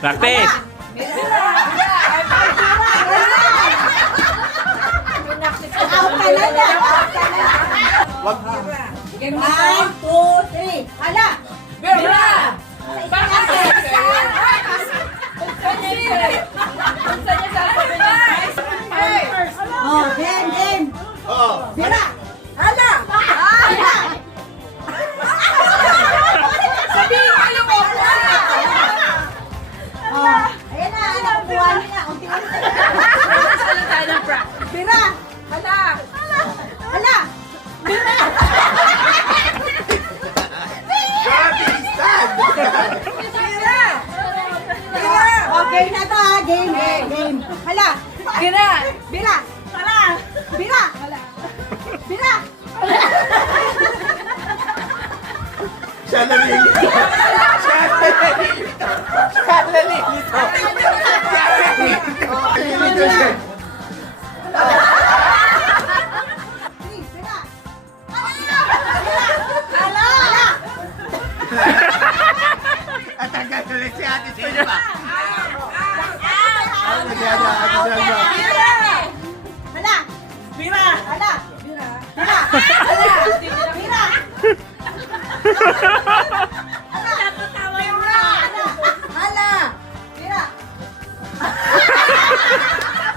Practice! Wag. 1, 2, 3. Hala! Bira! Oh, game. Oo. Bira! Hala! Hala! Sabihin mo yung Oh, ayan na, nakukuha niyo na. Unti-unti. salita ng pra. Bira! Hala! Hala! Bira! Stand! Bira! Bira! Oh, game na to ha. Game. Hala! Bira! Bira! Hala! Bira! Bira! Siya nalilito. Siya nalilito. Siya nalilito. Nalilito siya. Bira! Hala! Hala! At hanggang ulit si Ate Sonia pa. Hala! Bira! Hala! Bira! Bira! Hala! Bira! Napatawa yung Hala! Bira!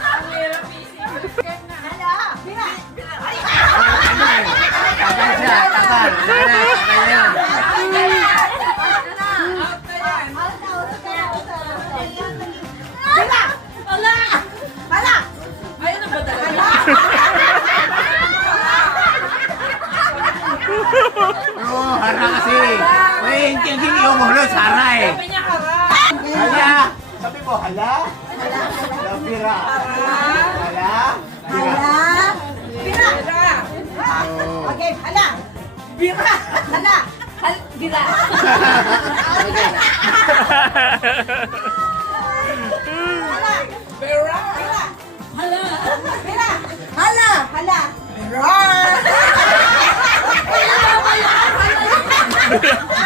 Ang hirap isip. Hala! Bira! Tagal siya. Tagal. Tagal yan. Out na yan. Bira! Hala! Hala! Ayun ang badala. Oo, hara kasi. May hindi yung ulos, hara eh. Sabi niya hara. Hala. Sabi mo, hala? Hala, bira. Hala? Bira. Hala! Bira! Bira! Oo. Okay, hala! Bira! Hala! Bira! Hala! Bira! Bira! Hala! Bira! Hala! Hala! Bira!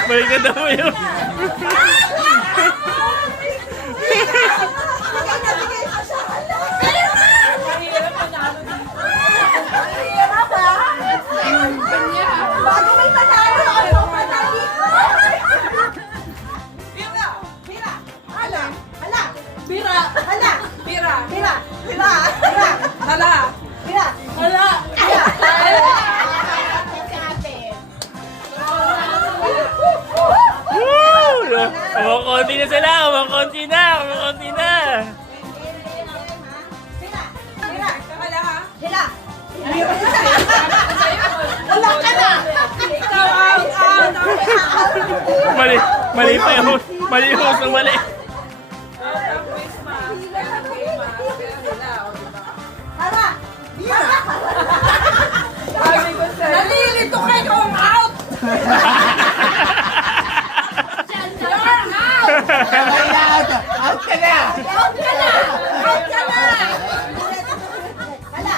Balik na daw yun. Bigay ko siya, hala! Mahirap ang ano dito. Hirap ah! Bago may panalo, ano panalo? Bira! Bira! Hala! Hala! Bira! Hala! Bira! Bira! Bira! Bira! Hala! Bira! Hala! Woo! Kumakonti na sila, kumakonti na. Bira! Bira! Hala ha? Bira! Wala ka na! Ikaw out! Out! Mali pa yun. Mali yung usang mali. Out ang quiz ma. Ang game ma. Pero wala, o diba? Hala! Bira! Sabi ko sa'yo. Nalilito ka ikaw ang out! Ayan! Out ka na! Out ka na! Out ka na! Hala!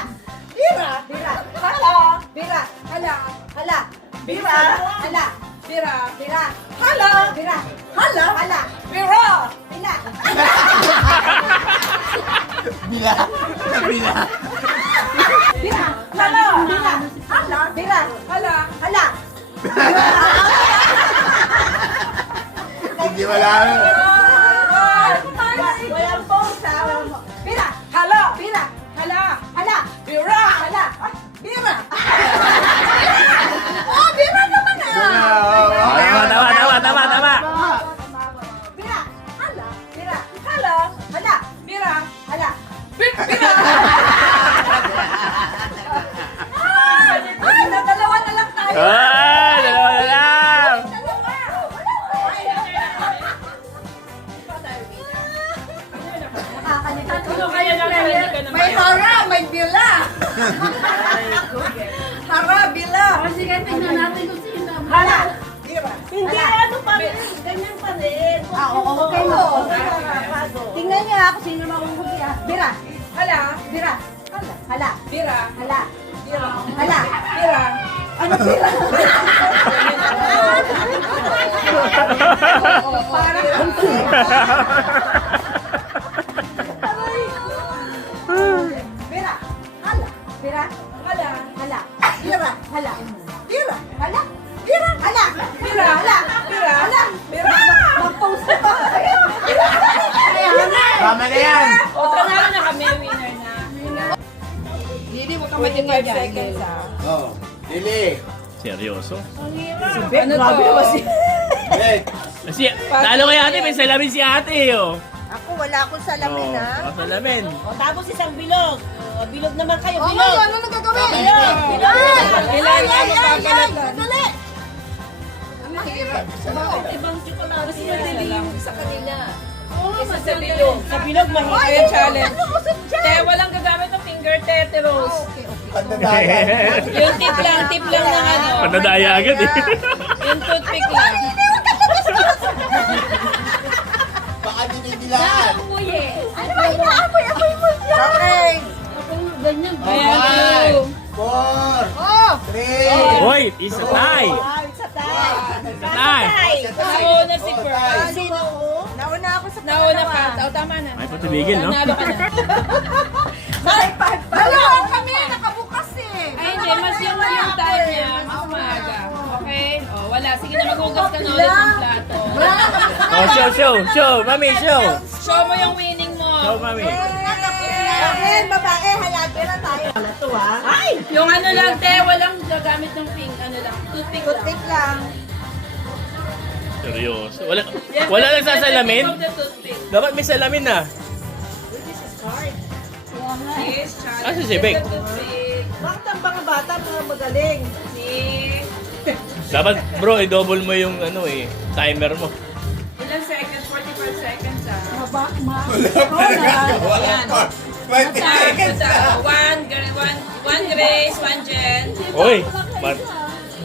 Bira! Bira! Hala! Bira! Hala! Hala! Bira! Hala! Bira! Bira! Hala! Bira! Hala! Hala! Bira! Bira! Bila! Bila! Bira! Hala! Bira! Hala! Bira! Hala! Hala! Hindi wala. Walang pause ha! Walang pause. Bira! Hala! Bira! Hala! Hala! Bira! Hala! Ay, Bira! Oh, Bira naman Tama. Bira! Hala! Bira! Hala! Hala! Bira! Hala! Bira! Ay, dalawa na lang tayo! Dalawa na lang. Ano kaya narinig ka naman? May hara, may bila! Hara, bila! Sige, tingnan natin kung sino. Hala! Hindi, ano pa rin. Ganyan pa rin. Oo, okay mo. Tingnan niyo ha kung sino makukuha. Bira! Hala! Bira! Hala! Bira! Hala! Bira! Hala! Bira! Ano pira? Parang pira. Hala. Pira. Hala. Hala. Pira. Hala. Pira. Hala. Pira. Hala. Pira. Hala. Pira. Hala. Pira. Mag-post na ba? Tama na yan. O, tanalo na kami, winner na. Lili, mo ka 25 seconds ha. Oh, Lili. Seryoso? Ano to? Hey. Kasi, talo kay ate, may salamin si ate, oh. Ako, wala akong salamin Oh, ha. salamin. O, tapos isang bilog. O, bilog naman kayo, Oh, bilog. ano nang gagawin? Bilog. Bilog. Kailan ka magpapalatan? Dali. Ibang chocolate. Mas madali yung sa kanila. Isa sa bilog. Sa bilog, mahirap. Kaya challenge. Ano usod dyan? Te, walang gagamit ng finger, te, Rose. Pandadayan. Yung tip lang ng ano. Pandadaya agad, eh. Yung toothpick lang. Baka dinidilaan. Ano ba inaamoy-amoy mo dyan? Okay. Ayan, Five, two. 4, 3, Hoy, isa tay. Wow, isa tayo. Tay. Nauna si Pearl. Sino? Nauna ako sa Nauna ka. O, tama na. Ay, patibigin, no? Nanalo ka na. Dalawa kami, nakabukas eh. Ay, hindi. Mas yung time niya. Mas maaga. Okay? O, wala. Sige na, maghugas ka na ulit ng plato. Oh, show. Mami, show. Show mo yung winning mo. Show, mami. Ayan, babae, halagi na tayo. Ano to ha? Ay! Yung ano lang, te, walang gagamit ng pink, ano lang, toothpick lang. Toothpick lang. Seryoso. Wala Yes, nang that's the sasalamin? tip of the toothpick. Dapat may salamin na. Yes, Charlie. Asa si Beck? Here's the toothpick. Bakit ang mga bata mga magaling? Yes. Dapat, bro, i-double mo yung ano eh, timer mo. Ilang seconds? 45 seconds ah. Wala pa. 20 seconds. One Grace, one Jen. Hoy,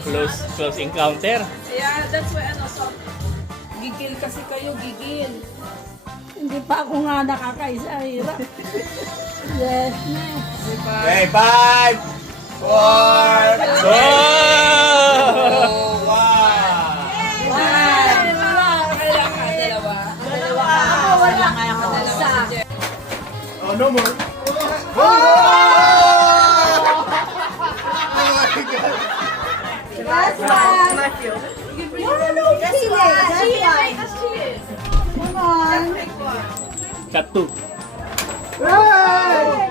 close encounter. Yeah, that's why ano, so, gigil kasi kayo, gigil. Hindi pa ako nga nakakaisa. Hirap. Yes, na. Diba? Okay, 5, 4, Oh! 1. Kailan ka? Dalawa. Dalawa ako, wala nga ako. Dalawa si Jen. Oh, no more. Last one. No, Chile. Last one. Come on. Cut 2. Right.